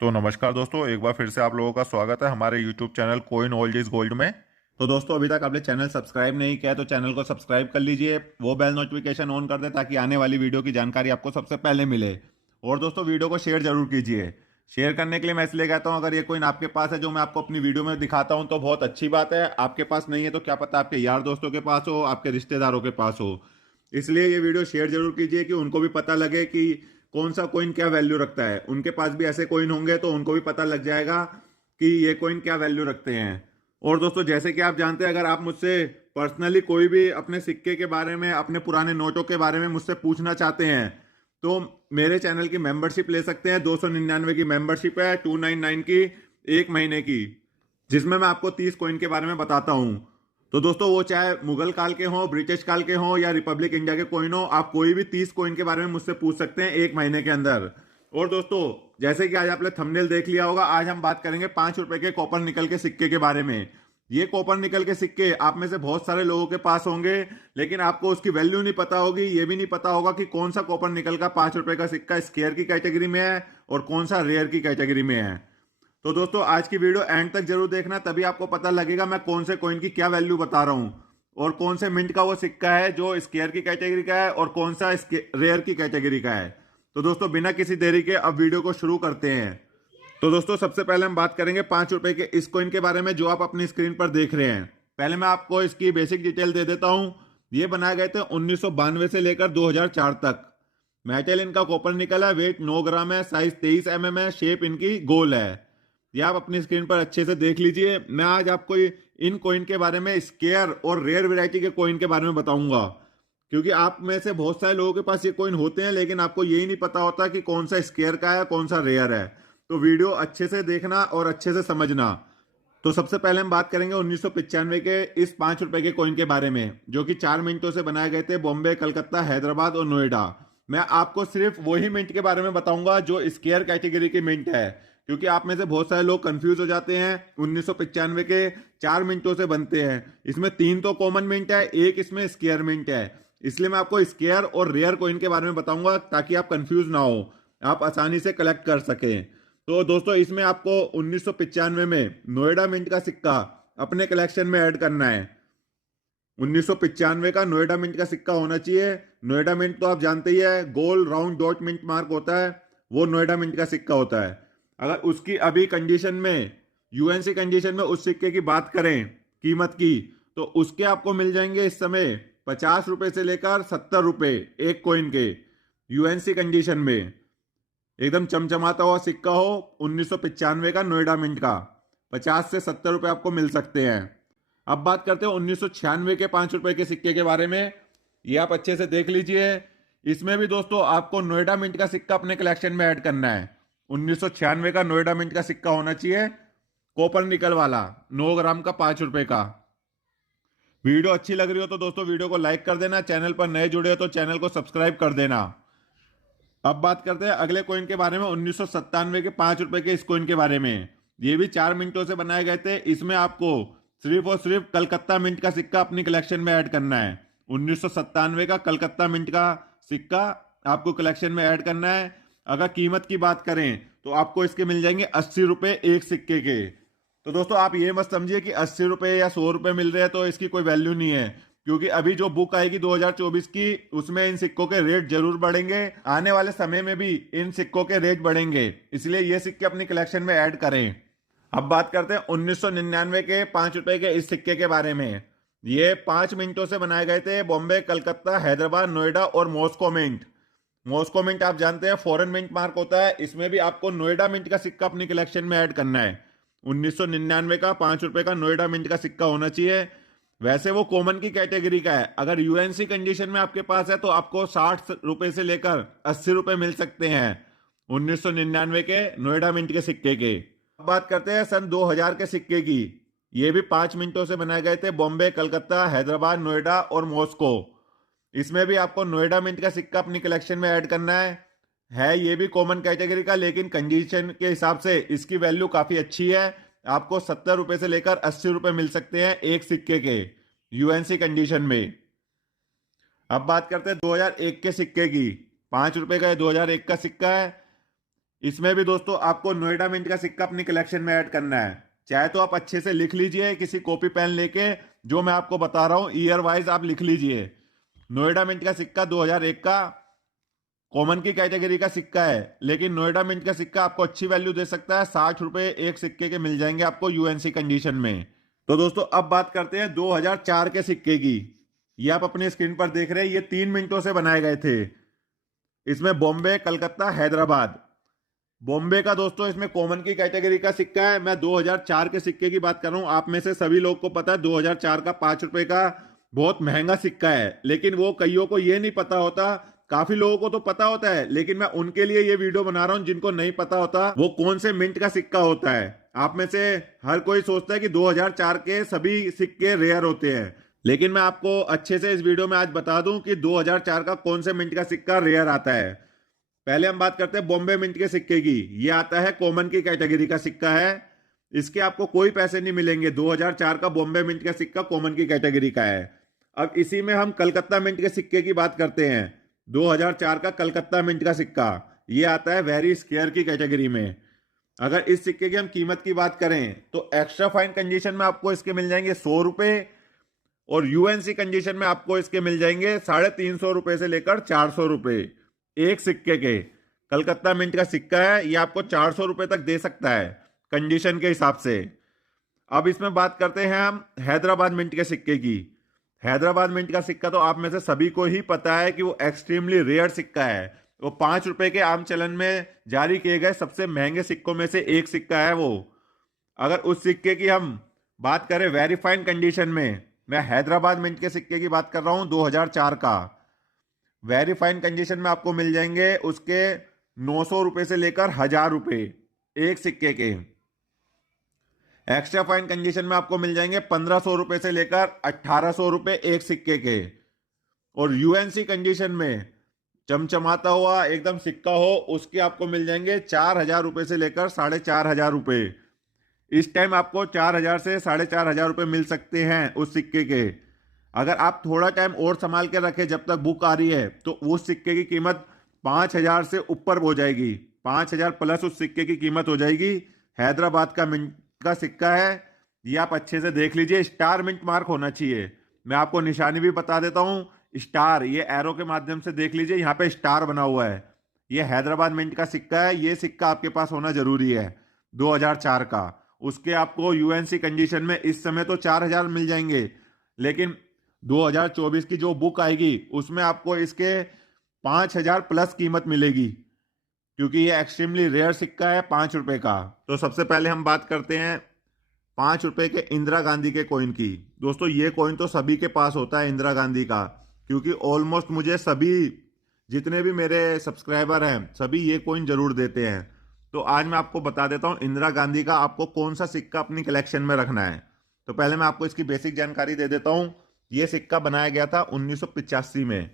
तो नमस्कार दोस्तों, एक बार फिर से आप लोगों का स्वागत है हमारे YouTube channel coin old is gold में। तो दोस्तों, अभी तक आपने चैनल सब्सक्राइब नहीं किया है तो चैनल को सब्सक्राइब कर लीजिए, वो बेल नोटिफिकेशन ऑन कर दें ताकि आने वाली वीडियो की जानकारी आपको सबसे पहले मिले। और दोस्तों, वीडियो को शेयर जरूर कीजिए। शेयर करने के लिए मैं इसलिए कहता हूँ, अगर ये कोइन आपके पास है जो मैं आपको अपनी वीडियो में दिखाता हूँ तो बहुत अच्छी बात है। आपके पास नहीं है तो क्या पता आपके यार दोस्तों के पास हो, आपके रिश्तेदारों के पास हो। इसलिए ये वीडियो शेयर जरूर कीजिए कि उनको भी पता लगे कि कौन सा कॉइन क्या वैल्यू रखता है। उनके पास भी ऐसे कॉइन होंगे तो उनको भी पता लग जाएगा कि ये कॉइन क्या वैल्यू रखते हैं। और दोस्तों, जैसे कि आप जानते हैं, अगर आप मुझसे पर्सनली कोई भी अपने सिक्के के बारे में, अपने पुराने नोटों के बारे में मुझसे पूछना चाहते हैं तो मेरे चैनल की मेंबरशिप ले सकते हैं। 299 की मेंबरशिप है, 299 की, एक महीने की, जिसमें मैं आपको 30 कॉइन के बारे में बताता हूं। तो दोस्तों, वो चाहे मुगल काल के हों, ब्रिटिश काल के हों या रिपब्लिक इंडिया के कॉइन हो, आप कोई भी 30 कॉइन के बारे में मुझसे पूछ सकते हैं एक महीने के अंदर। और दोस्तों, जैसे कि आज आपने थंबनेल देख लिया होगा, आज हम बात करेंगे 5 रुपए के कॉपर निकल के सिक्के के बारे में। ये कॉपर निकल के सिक्के आप में से बहुत सारे लोगों के पास होंगे, लेकिन आपको उसकी वैल्यू नहीं पता होगी। ये भी नहीं पता होगा कि कौन सा कॉपर निकल का 5 रुपए का सिक्का स्केयर की कैटेगरी में है और कौन सा रेयर की कैटेगरी में है। तो दोस्तों, आज की वीडियो एंड तक जरूर देखना, तभी आपको पता लगेगा मैं कौन से कॉइन की क्या वैल्यू बता रहा हूं और कौन से मिंट का वो सिक्का है जो स्केयर की कैटेगरी का है और कौन सा रेयर की कैटेगरी का है। तो दोस्तों, बिना किसी देरी के अब वीडियो को शुरू करते हैं। तो दोस्तों, सबसे पहले हम बात करेंगे 5 रुपए के इस कॉइन के बारे में जो आप अपनी स्क्रीन पर देख रहे हैं। पहले मैं आपको इसकी बेसिक डिटेल दे देता हूं। ये बनाए गए थे 1992 से लेकर 2004 तक। मेटल इनका कॉपर निकल है, वेट 9 ग्राम है, साइज 23 mm है, शेप इनकी गोल है। ये आप अपनी स्क्रीन पर अच्छे से देख लीजिए। मैं आज आपको इन कॉइन के बारे में, स्केयर और रेयर वैरायटी के कॉइन के बारे में बताऊंगा, क्योंकि आप में से बहुत सारे लोगों के पास ये कॉइन होते हैं लेकिन आपको यही नहीं पता होता कि कौन सा स्केयर का है कौन सा रेयर है। तो वीडियो अच्छे से देखना और अच्छे से समझना। तो सबसे पहले हम बात करेंगे 1995 के इस 5 रुपए के कॉइन के बारे में, जो कि 4 मिनटों से बनाए गए थे, बॉम्बे, कलकत्ता, हैदराबाद और नोएडा। मैं आपको सिर्फ वही मिंट के बारे में बताऊंगा जो स्केयर कैटेगरी की मिंट है, क्योंकि आप में से बहुत सारे लोग कंफ्यूज हो जाते हैं। 1995 के 4 मिनटों से बनते हैं, इसमें 3 तो कॉमन मिंट है, एक इसमें स्केयर मिंट है। इसलिए मैं आपको स्केयर और रेयर कॉइन के बारे में बताऊंगा ताकि आप कंफ्यूज ना हो, आप आसानी से कलेक्ट कर सकें। तो दोस्तों, इसमें आपको 1995 में नोएडा मिंट का सिक्का अपने कलेक्शन में ऐड करना है। 1995 का नोएडा मिंट का सिक्का होना चाहिए। नोएडा मिंट तो आप जानते ही है, गोल राउंड डॉट मिंट मार्क होता है, वो नोएडा मिंट का सिक्का होता है। अगर उसकी अभी कंडीशन में, यूएनसी कंडीशन में उस सिक्के की बात करें कीमत की, तो उसके आपको मिल जाएंगे इस समय 50 रुपए से लेकर 70 रुपए एक कॉइन के, यूएनसी कंडीशन में। एकदम चमचमाता हुआ सिक्का हो 1995 का नोएडा मिंट का, 50 से 70 रुपए आपको मिल सकते हैं। अब बात करते हैं 1996 के 5 रुपए के सिक्के के बारे में। ये आप अच्छे से देख लीजिए। इसमें भी दोस्तों आपको नोएडा मिंट का सिक्का अपने कलेक्शन में ऐड करना है। 1996 का नोएडा मिंट का सिक्का होना चाहिए, कॉपर निकल वाला, 9 ग्राम का, 5 रुपए का। वीडियो अच्छी लग रही हो तो दोस्तों वीडियो को लाइक कर देना, चैनल पर नए जुड़े हो तो चैनल को सब्सक्राइब कर देना। अब बात करते हैं अगले कॉइन के बारे में, 1997 के 5 रुपए के इस कॉइन के बारे में। ये भी 4 मिनटों से बनाए गए थे। इसमें आपको सिर्फ और सिर्फ कलकत्ता मिंट का सिक्का अपनी कलेक्शन में ऐड करना है। 1997 का कलकत्ता मिंट का सिक्का आपको कलेक्शन में ऐड करना है। अगर कीमत की बात करें तो आपको इसके मिल जाएंगे 80 रुपए एक सिक्के के। तो दोस्तों, आप ये मत समझिए कि 80 रुपए या 100 रुपए मिल रहे हैं तो इसकी कोई वैल्यू नहीं है, क्योंकि अभी जो बुक आएगी 2024 की, उसमें इन सिक्कों के रेट जरूर बढ़ेंगे। आने वाले समय में भी इन सिक्कों के रेट बढ़ेंगे, इसलिए ये सिक्के अपनी कलेक्शन में ऐड करें। अब बात करते हैं 1999 के 5 रुपए के इस सिक्के के बारे में। ये 5 मिनटों से बनाए गए थे, बॉम्बे, कलकत्ता, हैदराबाद, नोएडा और मॉस्को मिंट। मॉस्को मिंट आप जानते हैं फॉरेन मिंट मार्क होता है। इसमें भी आपको नोएडा मिंट का सिक्का अपनी कलेक्शन में ऐड करना है। 1999 का 5 रुपए का नोएडा मिंट का सिक्का होना चाहिए। वैसे वो कॉमन की कैटेगरी का है। अगर यूएनसी कंडीशन में आपके पास है तो आपको 60 रुपए से लेकर 80 रुपए मिल सकते हैं 1999 के नोएडा मिंट के सिक्के के। अब बात करते हैं सन 2000 के सिक्के की। ये भी 5 मिनटों से बनाए गए थे, बॉम्बे, कलकत्ता, हैदराबाद, नोएडा और मॉस्को। इसमें भी आपको नोएडा मिंट का सिक्का अपनी कलेक्शन में ऐड करना है ये भी कॉमन कैटेगरी का, लेकिन कंडीशन के हिसाब से इसकी वैल्यू काफी अच्छी है। आपको 70 रुपए से लेकर 80 रुपए मिल सकते हैं एक सिक्के के, यूएनसी कंडीशन में। अब बात करते हैं 2001 के सिक्के की। 5 रुपए का 2001 का सिक्का है। इसमें भी दोस्तों आपको नोएडा मिंट का सिक्का अपनी कलेक्शन में ऐड करना है। चाहे तो आप अच्छे से लिख लीजिए किसी कॉपी पेन लेके, जो मैं आपको बता रहा हूं ईयर वाइज आप लिख लीजिए। नोएडा मिंट का सिक्का 2001 का कॉमन की कैटेगरी का सिक्का है, लेकिन नोएडा मिंट का सिक्का आपको अच्छी वैल्यू दे सकता है। 60 रुपए एक सिक्के के मिल जाएंगे आपको यूएनसी कंडीशन में। तो दोस्तों अब बात करते हैं 2004 के सिक्के की। ये आप अपनी स्क्रीन पर देख रहे हैं, ये 3 मिनटों से बनाए गए थे। इसमें बॉम्बे, कलकत्ता, हैदराबाद। बॉम्बे का दोस्तों इसमें कॉमन की कैटेगरी का सिक्का है। मैं 2004 के सिक्के की बात कर रहा हूं। आप में से सभी लोग को पता है 2004 का 5 रुपए का बहुत महंगा सिक्का है, लेकिन वो कईयों को ये नहीं पता होता। काफी लोगों को तो पता होता है, लेकिन मैं उनके लिए ये वीडियो बना रहा हूं जिनको नहीं पता होता वो कौन से मिंट का सिक्का होता है। आप में से हर कोई सोचता है कि 2004 के सभी सिक्के रेयर होते हैं, लेकिन मैं आपको अच्छे से इस वीडियो में आज बता दूं कि 2004 का कौन से मिंट का सिक्का रेयर आता है। पहले हम बात करते हैं बॉम्बे मिंट के सिक्के की। ये आता है कॉमन की कैटेगरी का सिक्का है। इसके आपको कोई पैसे नहीं मिलेंगे। 2004 का बॉम्बे मिंट का सिक्का कॉमन की कैटेगरी का है। अब इसी में हम कलकत्ता मिंट के सिक्के की बात करते हैं। 2004 का कलकत्ता मिंट का सिक्का ये आता है वेरी स्केयर की कैटेगरी में। अगर इस सिक्के की हम कीमत की बात करें तो एक्स्ट्रा फाइन कंडीशन में आपको इसके मिल जाएंगे 100 रुपए, और यूएनसी कंडीशन में आपको इसके मिल जाएंगे 350 रुपए से लेकर 400 रुपए एक सिक्के के। कलकत्ता मिंट का सिक्का है, ये आपको 400 रुपए तक दे सकता है कंडीशन के हिसाब से। अब इसमें बात करते हैं हम हैदराबाद मिंट के सिक्के की। हैदराबाद मिंट का सिक्का तो आप में से सभी को ही पता है कि वो एक्सट्रीमली रेयर सिक्का है। वो 5 रुपए के आम चलन में जारी किए गए सबसे महंगे सिक्कों में से एक सिक्का है वो। अगर उस सिक्के की हम बात करें वेरीफाइड कंडीशन में, मैं हैदराबाद मिंट के सिक्के की बात कर रहा हूं 2004 का। वेरीफाइड कंडीशन में आपको मिल जाएंगे उसके 900 रुपए से लेकर 1000 रुपए एक सिक्के के। एक्स्ट्रा फाइन कंडीशन में आपको मिल जाएंगे 1500 रुपए से लेकर 1800 रुपए एक सिक्के के। और यूएनसी कंडीशन में चमचमाता हुआ एकदम सिक्का हो उसके आपको मिल जाएंगे 4000 रुपए से लेकर 4500 रुपए। इस टाइम आपको 4000 से 4500 रुपए मिल सकते हैं उस सिक्के के। अगर आप थोड़ा टाइम और संभाल के रखें जब तक बुक आ रही है तो उस सिक्के की कीमत 5000 से ऊपर हो जाएगी। 5000 प्लस उस सिक्के की कीमत हो जाएगी। हैदराबाद का मिंट का सिक्का है, ये आप अच्छे से देख लीजिए। स्टार मिंट मार्क होना चाहिए। मैं आपको निशानी भी बता देता हूं, स्टार, ये एरो के माध्यम से देख लीजिए, यहां पे स्टार बना हुआ है। ये हैदराबाद मिंट का सिक्का है। ये सिक्का आपके पास होना जरूरी है 2004 का। उसके आपको यूएनसी कंडीशन में इस समय तो 4000 मिल जाएंगे, लेकिन 2024 की जो बुक आएगी उसमें आपको इसके 5000 प्लस कीमत मिलेगी, क्योंकि ये एक्सट्रीमली रेयर सिक्का है 5 रुपए का। तो सबसे पहले हम बात करते हैं 5 रुपए के इंदिरा गांधी के कॉइन की। दोस्तों ये कॉइन तो सभी के पास होता है इंदिरा गांधी का, क्योंकि ऑलमोस्ट मुझे सभी जितने भी मेरे सब्सक्राइबर हैं सभी ये कॉइन जरूर देते हैं। तो आज मैं आपको बता देता हूँ इंदिरा गांधी का आपको कौन सा सिक्का अपनी कलेक्शन में रखना है। तो पहले मैं आपको इसकी बेसिक जानकारी दे देता हूँ। ये सिक्का बनाया गया था 1985 में।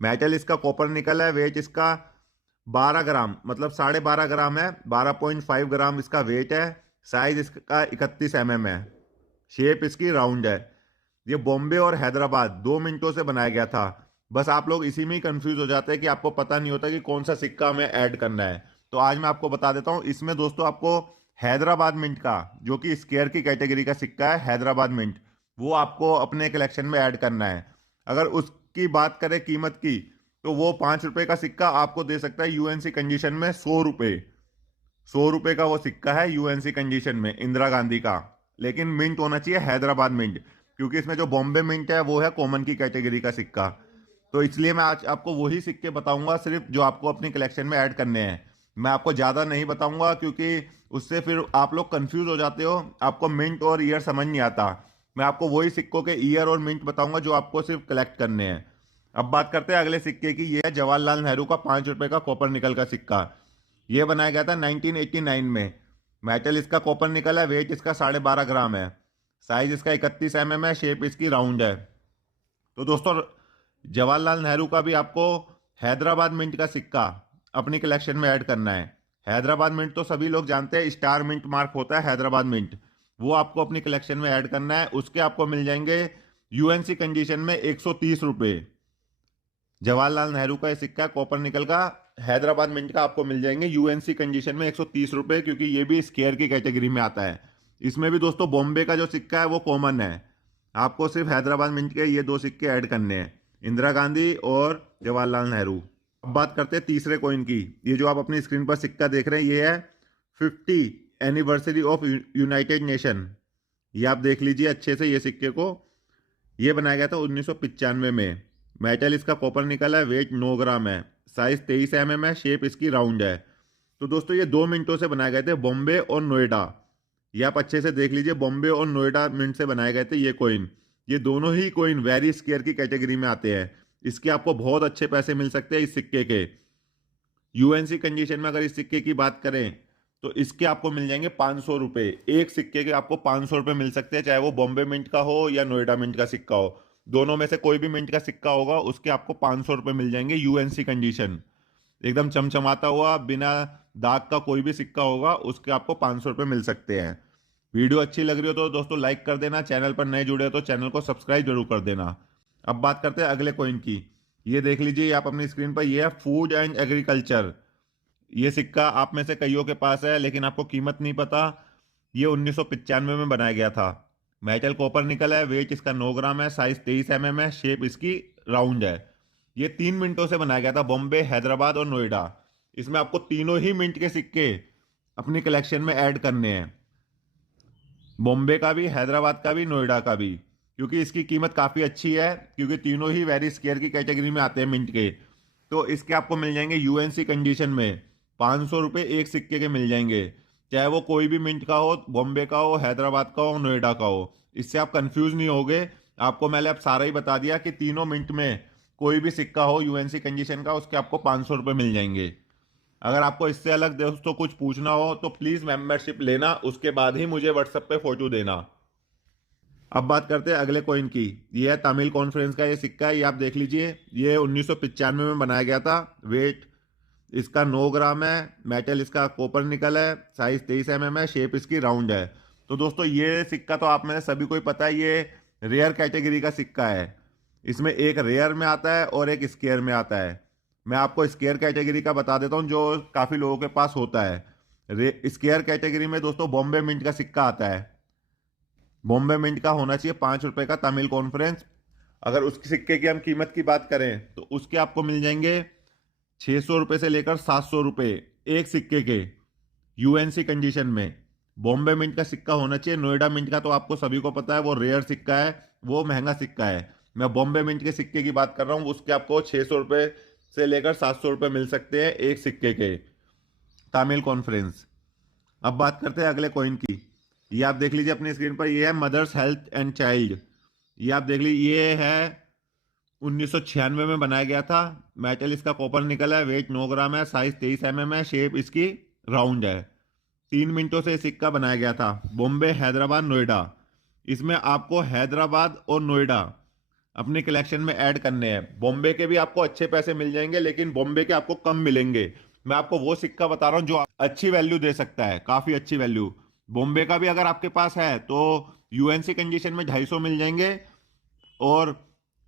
मेटल इसका कॉपर निकल है। वेट इसका 12 ग्राम मतलब 12.5 ग्राम है। 12.5 ग्राम इसका वेट है। साइज इसका 31 mm है। शेप इसकी राउंड है। ये बॉम्बे और हैदराबाद 2 मिनटों से बनाया गया था। बस आप लोग इसी में ही कंफ्यूज हो जाते हैं कि आपको पता नहीं होता कि कौन सा सिक्का हमें ऐड करना है। तो आज मैं आपको बता देता हूं। इसमें दोस्तों आपको हैदराबाद मिंट का, जो कि स्क्वायर की कैटेगरी का सिक्का है, हैदराबाद मिंट, वो आपको अपने कलेक्शन में ऐड करना है। अगर उसकी बात करें कीमत की तो वो 5 रुपए का सिक्का आपको दे सकता है यूएनसी कंडीशन में 100 रुपए। 100 रुपए का वो सिक्का है यूएनसी कंडीशन में इंदिरा गांधी का। लेकिन मिंट होना चाहिए हैदराबाद मिंट, क्योंकि इसमें जो बॉम्बे मिंट है वो है कॉमन की कैटेगरी का सिक्का। तो इसलिए मैं आज आपको वही सिक्के बताऊंगा सिर्फ जो आपको अपनी कलेक्शन में ऐड करने हैं। मैं आपको ज़्यादा नहीं बताऊंगा, क्योंकि उससे फिर आप लोग कंफ्यूज हो जाते हो, आपको मिंट और ईयर समझ नहीं आता। मैं आपको वही सिक्कों के ईयर और मिंट बताऊंगा जो आपको सिर्फ कलेक्ट करने हैं। अब बात करते हैं अगले सिक्के की। ये है जवाहरलाल नेहरू का 5 रुपए का कॉपर निकल का सिक्का। ये बनाया गया था 1989 में। मेटल इसका कॉपर निकल है। वेट इसका 12.5 ग्राम है। साइज इसका 31 mm है। शेप इसकी राउंड है। तो दोस्तों जवाहरलाल नेहरू का भी आपको हैदराबाद मिंट का सिक्का अपनी कलेक्शन में ऐड करना है। हैदराबाद मिंट तो सभी लोग जानते हैं, स्टार मिंट मार्क होता है हैदराबाद मिंट, वो आपको अपनी कलेक्शन में ऐड करना है। उसके आपको मिल जाएंगे यूएनसी कंडीशन में 130 रुपए। जवाहरलाल नेहरू का ये सिक्का कॉपर निकल का हैदराबाद मिंट का आपको मिल जाएंगे यूएनसी कंडीशन में 130 रुपये, क्योंकि ये भी स्केयर की कैटेगरी में आता है। इसमें भी दोस्तों बॉम्बे का जो सिक्का है वो कॉमन है, आपको सिर्फ हैदराबाद मिंट के ये दो सिक्के ऐड करने हैं, इंदिरा गांधी और जवाहरलाल नेहरू। अब बात करते हैं तीसरे कॉइन की। ये जो आप अपनी स्क्रीन पर सिक्का देख रहे हैं ये है 50 एनिवर्सरी ऑफ यूनाइटेड नेशन। ये आप देख लीजिए अच्छे से ये सिक्के को। ये बनाया गया था 1995 में। मेटल इसका कॉपर निकल है, वेट 9 ग्राम है, साइज 23 है, शेप इसकी राउंड है। तो दोस्तों ये 2 मिनटों से बनाए गए थे बॉम्बे और नोएडा। ये आप अच्छे से देख लीजिए, बॉम्बे और नोएडा मिंट से बनाए गए थे ये कॉइन। ये दोनों ही कॉइन वेरी स्केयर की कैटेगरी में आते हैं। इसके आपको बहुत अच्छे पैसे मिल सकते हैं इस सिक्के के। यूएनसी कंडीशन में अगर इस सिक्के की बात करें तो इसके आपको मिल जाएंगे 500 रुपये। एक सिक्के के आपको 500 रुपये मिल सकते हैं, चाहे वो बॉम्बे मिंट का हो या नोएडा मिंट का सिक्का हो। दोनों में से कोई भी मिंट का सिक्का होगा उसके आपको 500 रुपये मिल जाएंगे यूएनसी कंडीशन। एकदम चमचमाता हुआ बिना दाग का कोई भी सिक्का होगा उसके आपको 500 रुपये मिल सकते हैं। वीडियो अच्छी लग रही हो तो दोस्तों लाइक कर देना, चैनल पर नए जुड़े हो तो चैनल को सब्सक्राइब जरूर कर देना। अब बात करते हैं अगले कॉइन की। ये देख लीजिए आप अपनी स्क्रीन पर, ये है फूड एंड एग्रीकल्चर। ये सिक्का आप में से कईयों के पास है लेकिन आपको कीमत नहीं पता। ये 1995 में बनाया गया था। मेटल कॉपर निकल है, वेट इसका 9 ग्राम है, साइज 23 है, शेप इसकी राउंड है। ये 3 मिनटों से बनाया गया था बॉम्बे, हैदराबाद और नोएडा। इसमें आपको तीनों ही मिंट के सिक्के अपनी कलेक्शन में ऐड करने हैं, बॉम्बे का भी, हैदराबाद का भी, नोएडा का भी, क्योंकि इसकी कीमत काफ़ी अच्छी है, क्योंकि तीनों ही वेरी स्केयर की कैटेगरी में आते हैं मिंट के। तो इसके आपको मिल जाएंगे यूएनसी कंडीशन में 500 रुपये एक सिक्के के मिल जाएंगे, चाहे वो कोई भी मिंट का हो, बॉम्बे का हो, हैदराबाद का हो, नोएडा का हो। इससे आप कंफ्यूज नहीं होगे। आपको मैंने अब सारा ही बता दिया कि तीनों मिंट में कोई भी सिक्का हो यूएनसी कंडीशन का उसके आपको 500 रुपये मिल जाएंगे। अगर आपको इससे अलग दोस्तों कुछ पूछना हो तो प्लीज़ मेंबरशिप लेना, उसके बाद ही मुझे व्हाट्सएप पे फोटो देना। अब बात करते हैं अगले कॉइन की। ये है तमिल कॉन्फ्रेंस का ये सिक्का है, ये आप देख लीजिए। ये 1995 में बनाया गया था। वेट इसका 9 ग्राम है, मेटल इसका कॉपर निकल है, साइज 23 है, शेप इसकी राउंड है। तो दोस्तों ये सिक्का तो आप में सभी को ही पता है, ये रेयर कैटेगरी का सिक्का है। इसमें एक रेयर में आता है और एक स्केयर में आता है। मैं आपको स्केयर कैटेगरी का बता देता हूँ जो काफ़ी लोगों के पास होता है। स्केयर कैटेगरी में दोस्तों बॉम्बे मिंट का सिक्का आता है। बॉम्बे मिंट का होना चाहिए 5 रुपए का तमिल कॉन्फ्रेंस। अगर उसके सिक्के की हम कीमत की बात करें तो उसके आपको मिल जाएंगे 600 रुपये से लेकर 700 रुपये एक सिक्के के यूएनसी कंडीशन में। बॉम्बे मिंट का सिक्का होना चाहिए। नोएडा मिंट का तो आपको सभी को पता है वो रेयर सिक्का है, वो महंगा सिक्का है। मैं बॉम्बे मिंट के सिक्के की बात कर रहा हूँ, उसके आपको 600 रुपये से लेकर 700 रुपये मिल सकते हैं एक सिक्के के तमिल कॉन्फ्रेंस। अब बात करते हैं अगले कॉइन की। ये आप देख लीजिए अपनी स्क्रीन पर, ये है मदर्स हेल्थ एंड चाइल्ड। ये आप देख लीजिए, ये है 1996 में बनाया गया था। मेटल इसका कॉपर निकल है, वेट 9 ग्राम है, साइज 23 है, शेप इसकी राउंड है। 3 मिनटों से सिक्का बनाया गया था बॉम्बे, हैदराबाद, नोएडा। इसमें आपको हैदराबाद और नोएडा अपने कलेक्शन में ऐड करने हैं। बॉम्बे के भी आपको अच्छे पैसे मिल जाएंगे लेकिन बॉम्बे के आपको कम मिलेंगे। मैं आपको वो सिक्का बता रहा हूँ जो अच्छी वैल्यू दे सकता है, काफ़ी अच्छी वैल्यू। बॉम्बे का भी अगर आपके पास है तो यूएनसी कंडीशन में 250 मिल जाएंगे, और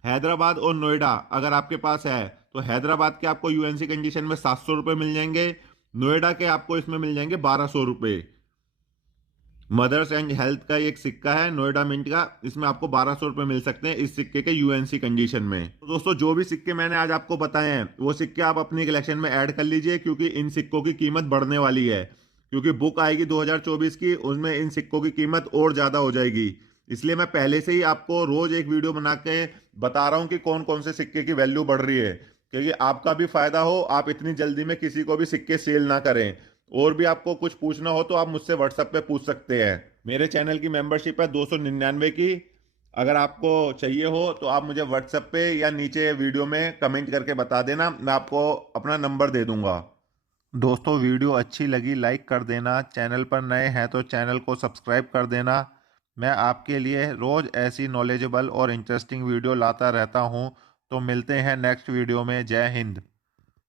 हैदराबाद और नोएडा अगर आपके पास है तो हैदराबाद के आपको यूएनसी कंडीशन में 700 रुपये मिल जाएंगे, नोएडा के आपको इसमें मिल जाएंगे 1200 रुपये। मदर्स एंड हेल्थ का एक सिक्का है नोएडा मिंट का, इसमें आपको 1200 रुपये मिल सकते हैं इस सिक्के के यूएनसी कंडीशन में। तो दोस्तों जो भी सिक्के मैंने आज आपको बताए हैं वो सिक्के आप अपनी कलेक्शन में ऐड कर लीजिए, क्योंकि इन सिक्कों की कीमत बढ़ने वाली है। क्योंकि बुक आएगी 2024 की, उसमें इन सिक्कों की कीमत और ज़्यादा हो जाएगी। इसलिए मैं पहले से ही आपको रोज एक वीडियो बना के बता रहा हूँ कि कौन कौन से सिक्के की वैल्यू बढ़ रही है, क्योंकि आपका भी फायदा हो, आप इतनी जल्दी में किसी को भी सिक्के सेल ना करें। और भी आपको कुछ पूछना हो तो आप मुझसे व्हाट्सएप पे पूछ सकते हैं। मेरे चैनल की मेंबरशिप है 299 की। अगर आपको चाहिए हो तो आप मुझे व्हाट्सएप पे या नीचे वीडियो में कमेंट करके बता देना, मैं आपको अपना नंबर दे दूंगा। दोस्तों वीडियो अच्छी लगी लाइक कर देना, चैनल पर नए हैं तो चैनल को सब्सक्राइब कर देना। मैं आपके लिए रोज़ ऐसी नॉलेजेबल और इंटरेस्टिंग वीडियो लाता रहता हूँ। तो मिलते हैं नेक्स्ट वीडियो में। जय हिंद।